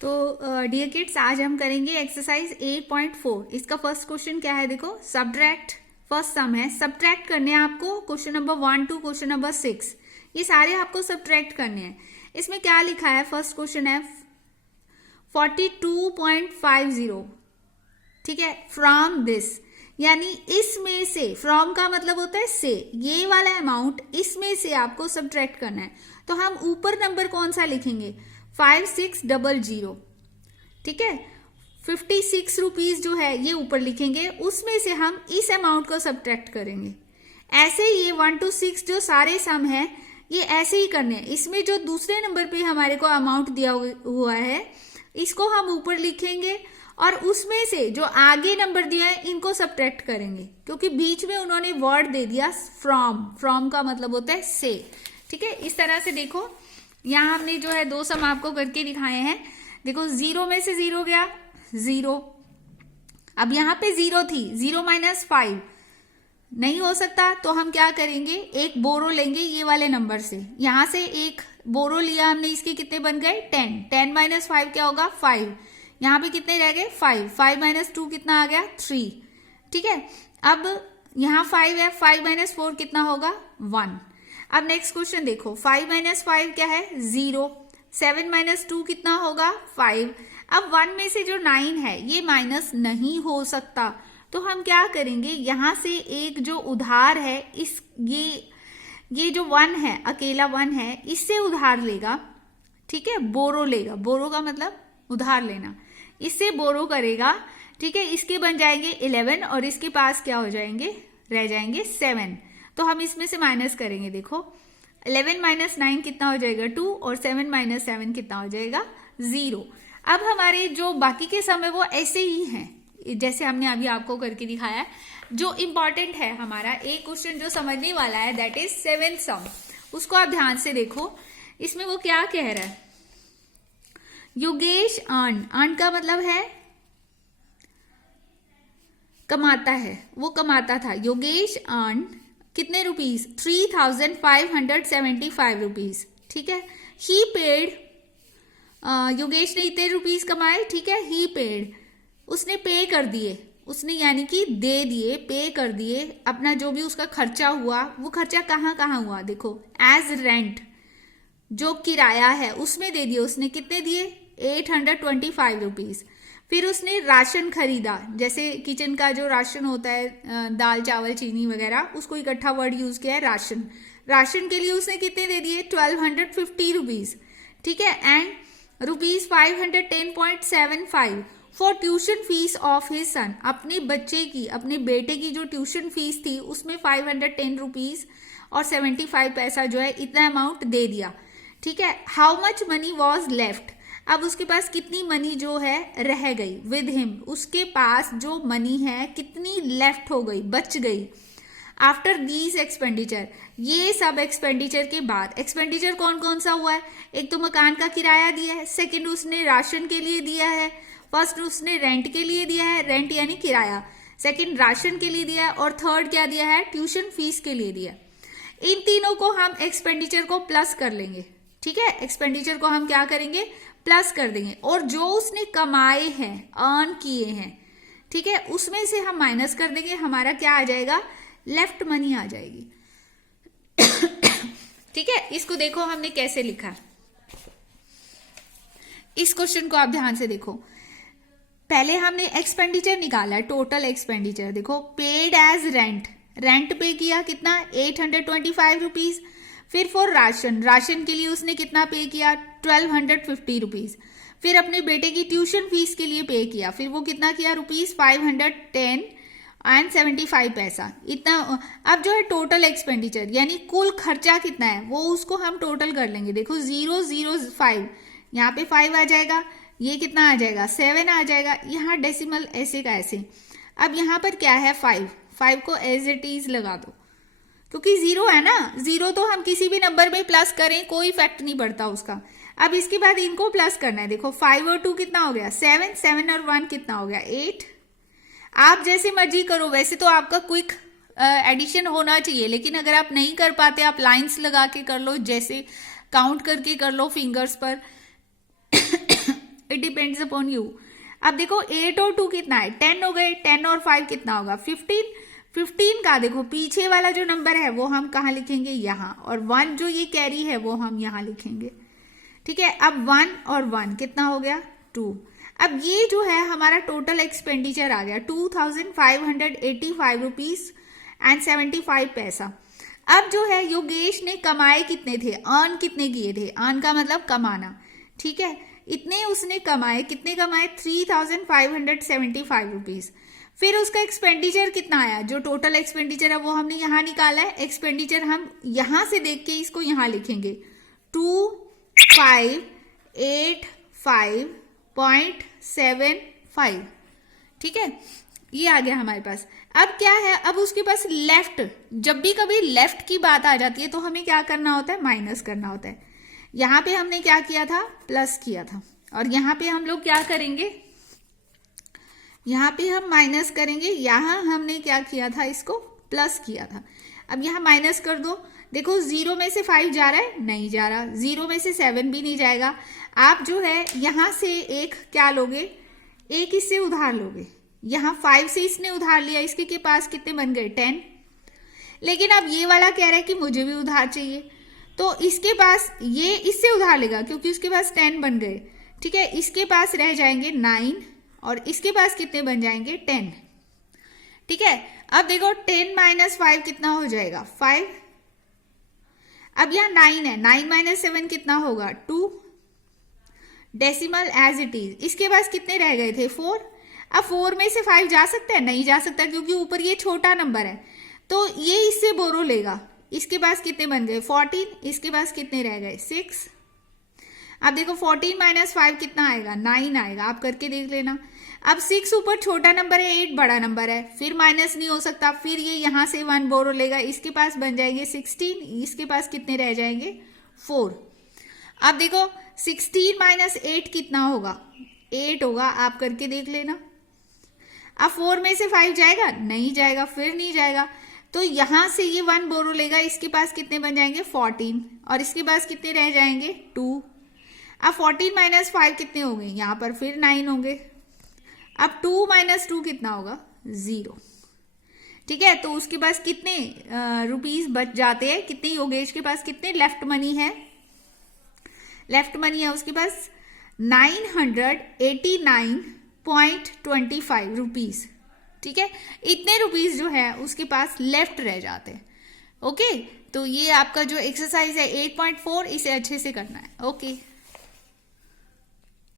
तो dear kids, आज हम करेंगे एक्सरसाइज 8.4। इसका फर्स्ट क्वेश्चन क्या है, देखो सब्ट्रैक्ट। फर्स्ट सम है, सब्ट्रैक्ट करने हैं आपको question number 1 to question number 6। ये सारे आपको सब्ट्रैक्ट करने हैं। इसमें क्या लिखा है, फर्स्ट क्वेश्चन है 42.50, ठीक है, फ्रॉम दिस, यानी इसमें से, फ्रॉम का मतलब होता है से, ये वाला अमाउंट इसमें से आपको सब्ट्रैक्ट करना है। तो हम ऊपर नंबर कौन सा लिखेंगे, 5600, ठीक है, 56 रुपीज जो है ये ऊपर लिखेंगे, उसमें से हम इस अमाउंट को सब्ट्रैक्ट करेंगे। ऐसे ही ये 1 to 6 जो सारे सम है ये ऐसे ही करने हैं। इसमें जो दूसरे नंबर पे हमारे को अमाउंट दिया हुआ है इसको हम ऊपर लिखेंगे और उसमें से जो आगे नंबर दिया है इनको सब्ट्रैक्ट करेंगे, क्योंकि बीच में उन्होंने वर्ड दे दिया फ्रॉम। फ्रॉम का मतलब होता है से, ठीक है। इस तरह से देखो, यहां हमने जो है दो सम आपको करके दिखाए हैं। देखो 0 में से 0 गया 0, अब यहां पे 0 थी, 0 माइनस 5 नहीं हो सकता, तो हम क्या करेंगे, एक बोरो लेंगे ये वाले नंबर से। यहां से एक बोरो लिया हमने, इसके कितने बन गए 10, 10 माइनस 5 क्या होगा 5, यहां पे कितने रह गए 5, 5 माइनस 2 कितना आ गया 3, ठीक है। अब यहां 5 है, 5 माइनस 4 कितना होगा 1। अब नेक्स्ट क्वेश्चन देखो, 5 माइनस 5 क्या है 0, 7 माइनस 2 कितना होगा 5। अब 1 में से जो 9 है ये माइनस नहीं हो सकता, तो हम क्या करेंगे, यहां से एक जो उधार है इस ये जो 1 है, अकेला 1 है, इससे उधार लेगा, ठीक है, बोरो लेगा। बोरो का मतलब उधार लेना, इससे बोरो करेगा, ठीक है। इसके बन जाएंगे 11 और इसके पास क्या हो जाएंगे, रह जाएंगे 7। तो हम इसमें से माइनस करेंगे, देखो 11 माइनस 9 कितना हो जाएगा 2 और 7 माइनस 7 कितना हो जाएगा 0। अब हमारे जो बाकी के सम है वो ऐसे ही हैं जैसे हमने अभी आपको करके दिखाया है। जो इंपॉर्टेंट है हमारा एक क्वेश्चन जो समझने वाला है, दैट इज 7th सम, उसको आप ध्यान से देखो। इसमें वो क्या कह रहा है, योगेश अर्न का मतलब है कमाता है, वो कमाता था। योगेश अर्न कितने रुपीज, 3575 रुपीज, ठीक है। ही पेड, योगेश ने इतने रुपीज कमाए, ठीक है। ही पेड, उसने पे कर दिए, उसने यानी कि दे दिए, पे कर दिए अपना जो भी उसका खर्चा हुआ। वो खर्चा कहाँ कहाँ हुआ, देखो एज रेंट, जो किराया है उसमें दे दिए, उसने कितने दिए 825 रुपीज। फिर उसने राशन खरीदा, जैसे किचन का जो राशन होता है, दाल चावल चीनी वगैरह, उसको इकट्ठा वर्ड यूज किया है राशन। राशन के लिए उसने कितने दे दिए 1250 रुपीज, ठीक है। And ₹510.75 for tuition fees of his son, अपने बच्चे की, अपने बेटे की जो ट्यूशन फीस थी उसमें 510 रुपीज और 75 पैसा जो है इतना अमाउंट दे दिया, ठीक है। How much money was left, अब उसके पास कितनी मनी जो है रह गई, विद हिम, उसके पास जो मनी है कितनी लेफ्ट हो गई, बच गई। आफ्टर दीज एक्सपेंडिचर, ये सब एक्सपेंडिचर के बाद, एक्सपेंडिचर कौन कौन सा हुआ है, एक तो मकान का किराया दिया है, सेकंड उसने राशन के लिए दिया है, फर्स्ट उसने रेंट के लिए दिया है, रेंट यानी किराया, सेकंड राशन के लिए दिया है, और थर्ड क्या दिया है, ट्यूशन फीस के लिए दिया। इन तीनों को हम एक्सपेंडिचर को प्लस कर लेंगे, ठीक है। एक्सपेंडिचर को हम क्या करेंगे, प्लस कर देंगे, और जो उसने कमाए हैं, अर्न किए हैं, ठीक है, उसमें से हम माइनस कर देंगे, हमारा क्या आ जाएगा, लेफ्ट मनी आ जाएगी, ठीक है। इसको देखो हमने कैसे लिखा, इस क्वेश्चन को आप ध्यान से देखो। पहले हमने एक्सपेंडिचर निकाला है, टोटल एक्सपेंडिचर, देखो पेड एज रेंट, रेंट पे किया कितना 825 रुपीज। फिर फॉर राशन, राशन के लिए उसने कितना पे किया 1250 रुपीज। फिर अपने बेटे की ट्यूशन फीस के लिए पे किया, फिर वो कितना किया ₹510.75 पैसा, इतना। अब जो है टोटल एक्सपेंडिचर यानी कुल खर्चा कितना है वो उसको हम टोटल कर लेंगे। देखो 005, यहाँ पे 5 आ जाएगा, ये कितना आ जाएगा 7 आ जाएगा, यहाँ डेसिमल ऐसे का ऐसे। अब यहाँ पर क्या है 5 को एज इट इज लगा दो, क्योंकि 0 है ना, 0 तो हम किसी भी नंबर में प्लस करें कोई इफेक्ट नहीं पड़ता उसका। अब इसके बाद इनको प्लस करना है, देखो 5 और 2 कितना हो गया 7, 7 और 1 कितना हो गया 8। आप जैसे मर्जी करो, वैसे तो आपका क्विक एडिशन होना चाहिए, लेकिन अगर आप नहीं कर पाते आप लाइंस लगा के कर लो, जैसे काउंट करके कर लो फिंगर्स पर इट डिपेंड्स अपॉन यू। अब देखो 8 और 2 कितना है, 10 हो गए, 10 और 5 कितना होगा 15। 15 का देखो पीछे वाला जो नंबर है वो हम कहाँ लिखेंगे, यहाँ, और 1 जो ये कैरी है वो हम यहाँ लिखेंगे। ठीक है, अब 1 और 1 कितना हो गया 2। अब ये जो है हमारा टोटल एक्सपेंडिचर आ गया 2585 रुपीज एंड 75 पैसा। अब जो है योगेश ने कमाए कितने थे, अर्न कितने किए थे, अर्न का मतलब कमाना। ठीक है, इतने उसने कमाए, कितने कमाए 3575 रुपीज। फिर उसका एक्सपेंडिचर कितना आया, जो टोटल एक्सपेंडिचर है वो हमने यहाँ निकाला है। एक्सपेंडिचर हम यहाँ से देख के इसको यहाँ लिखेंगे 2585.75। ठीक है, ये आ गया हमारे पास। अब क्या है, अब उसके पास लेफ्ट, जब भी कभी लेफ्ट की बात आ जाती है तो हमें क्या करना होता है, माइनस करना होता है। यहाँ पे हमने क्या किया था, प्लस किया था, और यहाँ पे हम लोग क्या करेंगे, यहाँ पे हम माइनस करेंगे। यहाँ हमने क्या किया था, इसको प्लस किया था। अब यहाँ माइनस कर दो, देखो 0 में से 5 जा रहा है, नहीं जा रहा, 0 में से 7 भी नहीं जाएगा। आप जो है यहाँ से एक क्या लोगे, एक इससे उधार लोगे। यहाँ 5 से इसने उधार लिया, इसके के पास कितने बन गए 10। लेकिन अब ये वाला कह रहा है कि मुझे भी उधार चाहिए, तो इसके पास ये इससे उधार लेगा क्योंकि उसके पास 10 बन गए। ठीक है, इसके पास रह जाएंगे 9 और इसके पास कितने बन जाएंगे 10। ठीक है, अब देखो 10 माइनस 5 कितना हो जाएगा 5। अब यहाँ 9 है, 9 माइनस 7 कितना होगा 2। डेसिमल एज इट इज, इसके पास कितने रह गए थे 4। अब 4 में से 5 जा सकता है, नहीं जा सकता क्योंकि ऊपर ये छोटा नंबर है, तो ये इससे बोरो लेगा। इसके पास कितने बन गए 14, इसके पास कितने रह गए 6। अब देखो 14 माइनस 5 कितना आएगा 9 आएगा, आप करके देख लेना। अब 6 ऊपर छोटा नंबर है, 8 बड़ा नंबर है, फिर माइनस नहीं हो सकता, फिर ये यहाँ से 1 बोरो लेगा, इसके पास बन जाएंगे 16, इसके पास कितने रह जाएंगे 4। अब देखो 16 माइनस 8 कितना होगा 8 होगा, आप करके देख लेना। अब 4 में से 5 जाएगा, नहीं जाएगा, फिर नहीं जाएगा, तो यहां से ये 1 बोरो लेगा, इसके पास कितने बन जाएंगे 14, और इसके पास कितने रह जाएंगे 2। अब 14 माइनस 5 कितने होंगे, यहां पर फिर 9 होंगे। अब 2 माइनस 2 कितना होगा 0। ठीक है, तो उसके पास कितने रुपीस बच जाते हैं, कितने योगेश के पास कितने लेफ्ट मनी है, लेफ्ट मनी है उसके पास 989.25 रुपीज। ठीक है, इतने रुपीस जो है उसके पास लेफ्ट रह जाते हैं। ओके, तो ये आपका जो एक्सरसाइज है 8.4, इसे अच्छे से करना है। ओके।